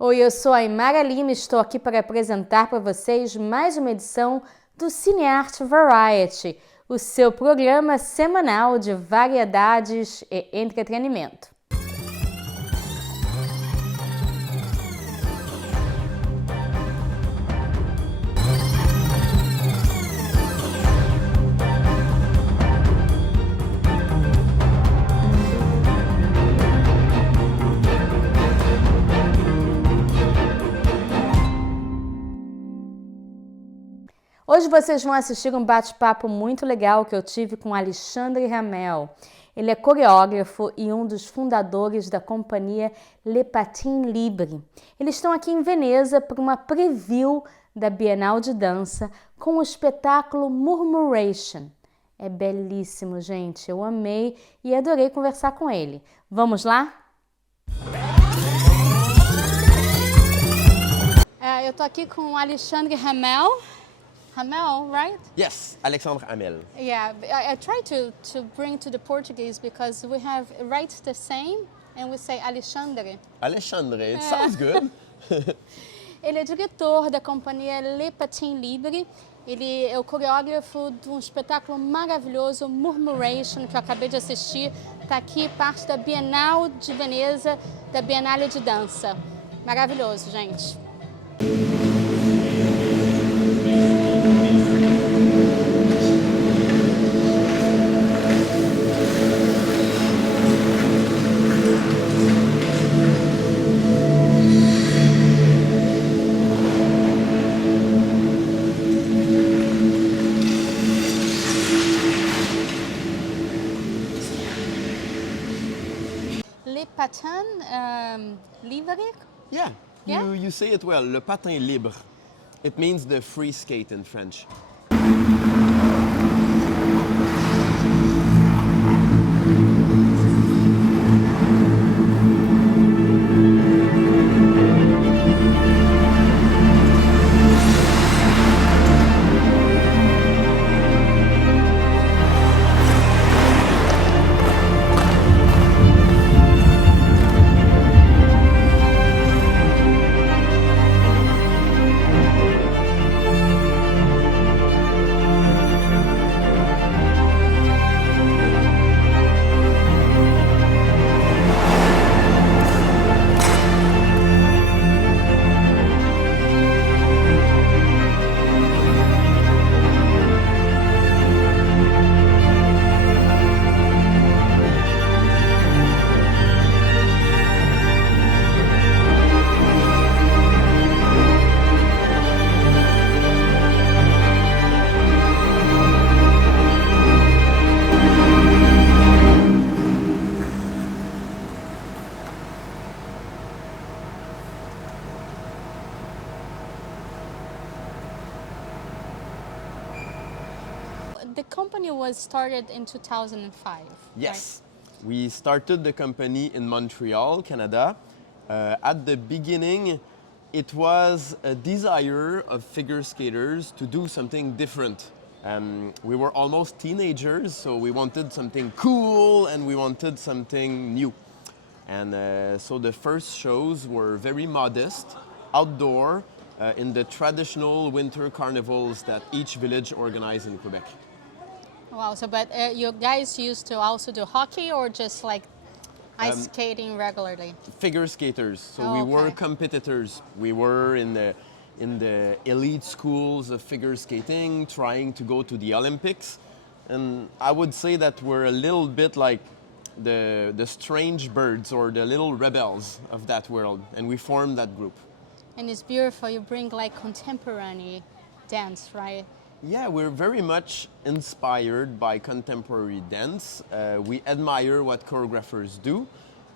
Oi, eu sou a Aymara e estou aqui para apresentar para vocês mais uma edição do Cine Arte Variety, o seu programa semanal de variedades e entretenimento. Hoje vocês vão assistir um bate-papo muito legal que eu tive com Alexandre Hamel. Ele é coreógrafo e um dos fundadores da companhia Patin Libre. Eles estão aqui em Venezia para uma preview da Biennale de Dança com o espetáculo Murmuration. É belíssimo, gente. Eu amei e adorei conversar com ele. Vamos lá? Eu tô aqui com o Alexandre Hamel. Hamel, right? Yes, Alexandre Hamel. Yeah, I try to bring to the Portuguese because we have writes the same and we say Alexandre. Alexandre, it sounds good. Ele é diretor da companhia Patin Libre. Ele é o coreógrafo de um espetáculo maravilhoso, Murmuration, que eu acabei de assistir. Está aqui, parte da Biennale de Venezia, da Biennale de Dança. Maravilhoso, gente. Le patin libre? Yeah, Yeah? You say it well, le patin libre. It means the free skate in French. The company was started in 2005. Yes, we started the company in Montreal, Canada. At the beginning, it was a desire of figure skaters to do something different. We were almost teenagers, so we wanted something cool and we wanted something new. And so the first shows were very modest, outdoor, in the traditional winter carnivals that each village organized in Quebec. Wow, so but you guys used to also do hockey or just like ice skating regularly? Figure skaters, so Oh, we were okay. competitors. We were in the elite schools of figure skating, trying to go to the Olympics. And I would say that we're a little bit like the strange birds or the little rebels of that world, and we formed that group. And it's beautiful, you bring like contemporary dance, right? Yeah, we're very much inspired by contemporary dance. We admire what choreographers do,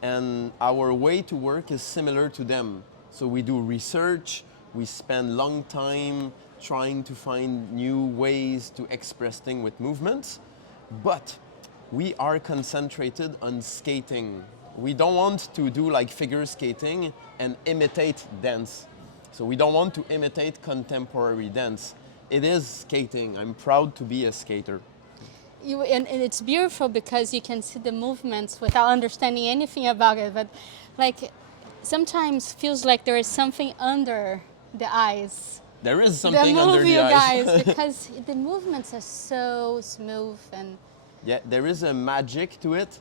and our way to work is similar to them. So we do research, we spend long time trying to find new ways to express things with movements, but we are concentrated on skating. We don't want to do like figure skating and imitate dance. So we don't want to imitate contemporary dance. It is skating. I'm proud to be a skater. And it's beautiful because you can see the movements without understanding anything about it. But like sometimes feels like there is something under the eyes. There is The something under movie, the you eyes. guys, because the movements are so smooth and Yeah, there is a magic to it.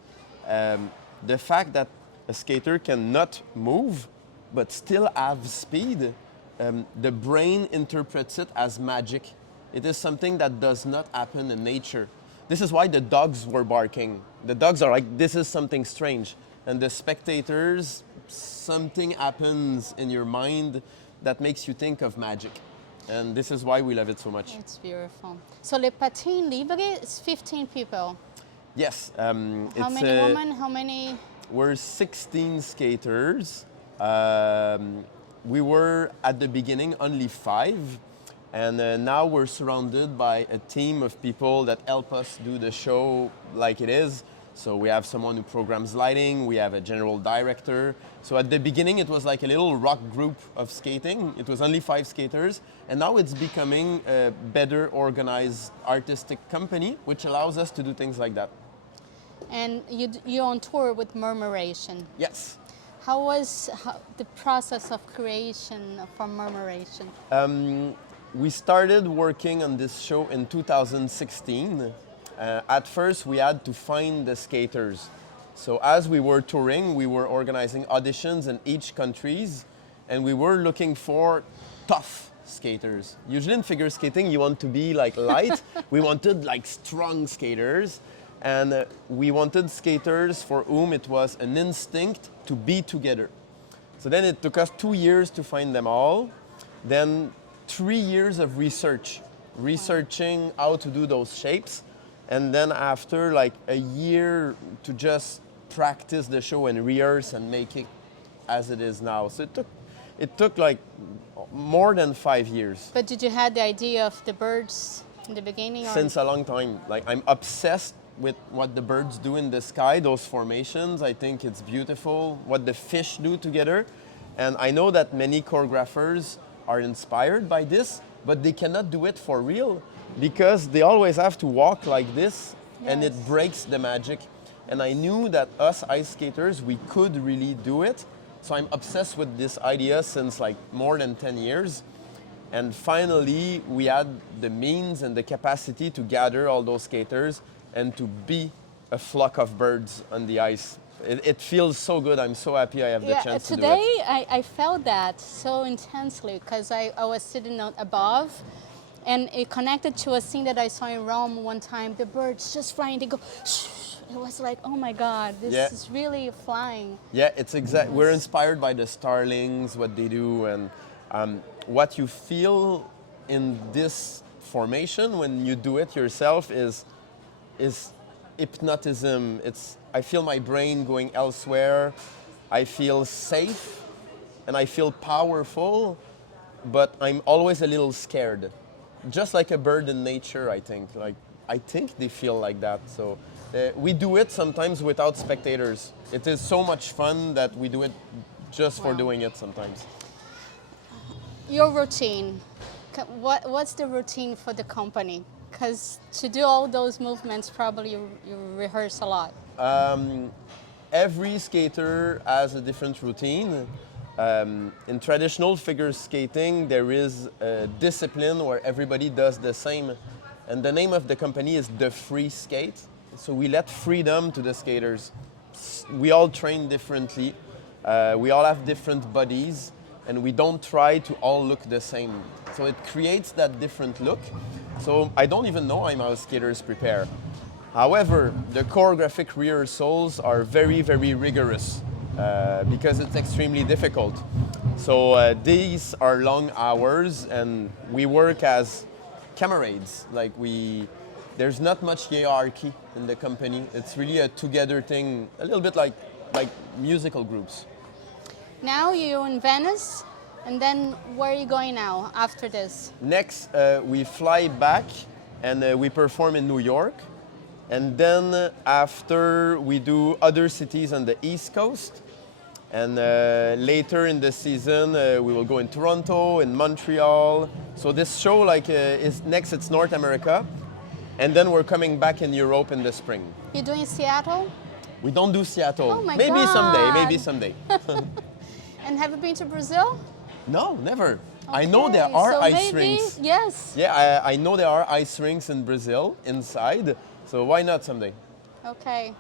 The fact that a skater cannot move but still have speed, the brain interprets it as magic. It is something that does not happen in nature. This is why the dogs were barking. The dogs are like, this is something strange. And the spectators, something happens in your mind that makes you think of magic. And this is why we love it so much. it's beautiful. So Le Patin Libre is 15 people. Yes. How many women? How many? We're 16 skaters. We were at the beginning only 5, and now we're surrounded by a team of people that help us do the show like it is. So we have someone who programs lighting, we have a general director. So at the beginning it was like a little rock group of skating. It was only 5 skaters, and now it's becoming a better organized artistic company, which allows us to do things like that. And you're on tour with Murmuration. Yes. How was the process of creation for Murmuration? We started working on this show in 2016. At first, we had to find the skaters. So as we were touring, we were organizing auditions in each countries, and we were looking for tough skaters. Usually in figure skating, you want to be like light. We wanted like strong skaters, and we wanted skaters for whom it was an instinct to be together. So then it took us 2 years to find them all. Then 3 years of researching how to do those shapes. And then after like a year to just practice the show and rehearse and make it as it is now. So it took like more than 5 years. But did you have the idea of the birds in the beginning? Or? Since a long time. Like I'm obsessed with what the birds do in the sky, those formations. I think it's beautiful, what the fish do together. And I know that many choreographers are inspired by this, but they cannot do it for real because they always have to walk like this, and it breaks the magic. And I knew that us ice skaters, we could really do it. So I'm obsessed with this idea since like more than 10 years. And finally, we had the means and the capacity to gather all those skaters and to be a flock of birds on the ice. It feels so good. I'm so happy I have the chance to do it. Today I felt that so intensely because I was sitting above, and it connected to a scene that I saw in Rome one time. The birds just flying, they go, shh. It was like, oh my God, this is really flying. Yeah, it's exact. We're inspired by the starlings, what they do, and what you feel in this formation when you do it yourself is hypnotism. I feel my brain going elsewhere. I feel safe and I feel powerful, but I'm always a little scared. Just like a bird in nature, I think. I think they feel like that. So we do it sometimes without spectators. It is so much fun that we do it just for doing it sometimes. Your routine. What's the routine for the company? Because to do all those movements, probably you rehearse a lot. Every skater has a different routine. In traditional figure skating, there is a discipline where everybody does the same. And the name of the company is The Free Skate. So we let freedom to the skaters. We all train differently. We all have different bodies, and we don't try to all look the same. So it creates that different look. So I don't even know how skaters prepare. However, the choreographic rehearsals are very, very rigorous because it's extremely difficult. So these are long hours, and we work as comrades. There's not much hierarchy in the company. It's really a together thing, a little bit like musical groups. Now you're in Venice, and then where are you going now after this? Next, we fly back and we perform in New York. And then after, we do other cities on the East Coast. And later in the season, we will go in Toronto, in Montreal. So this show is next, it's North America. And then we're coming back in Europe in the spring. You're doing Seattle? We don't do Seattle. Oh my maybe God. Maybe someday. And have you been to Brazil? No, never. I Okay, know there are so ice maybe, rinks. yes. Yeah, I know there are ice rinks in Brazil inside, so why not someday? Okay.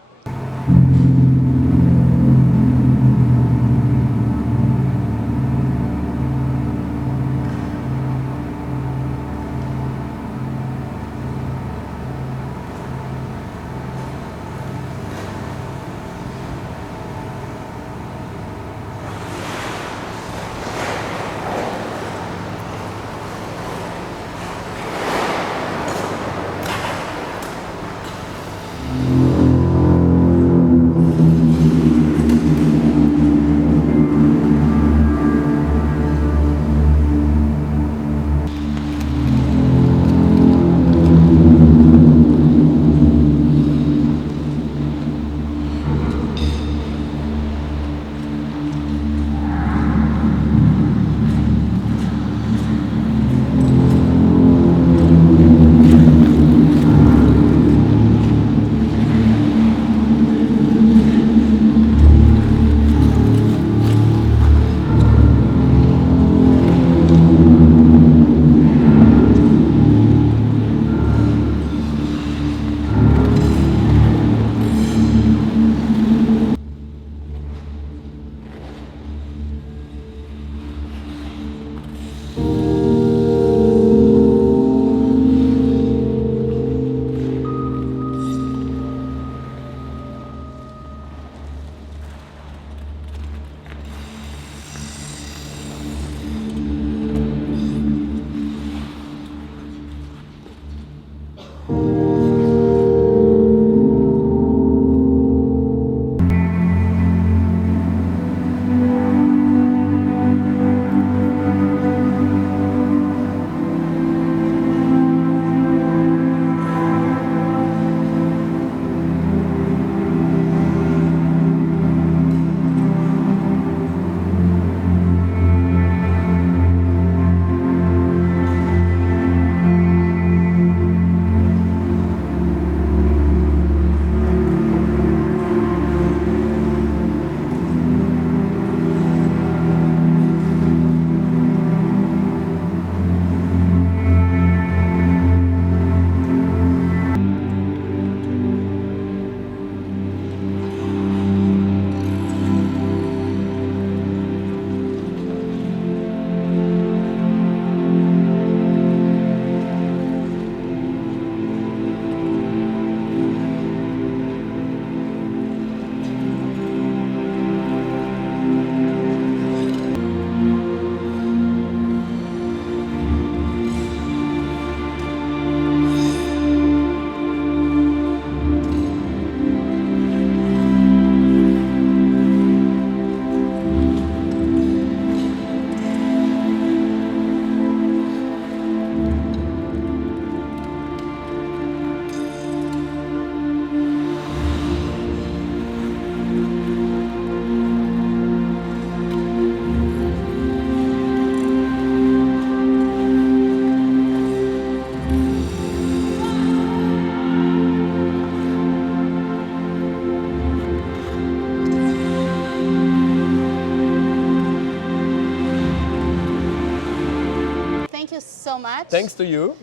Thank you so much. Thanks to you.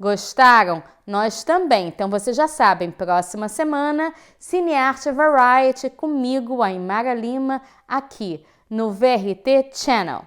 Gostaram? Nós também. Então vocês já sabem, próxima semana, Cine Arte Variety comigo, Aymara Lima, aqui no VRT Channel.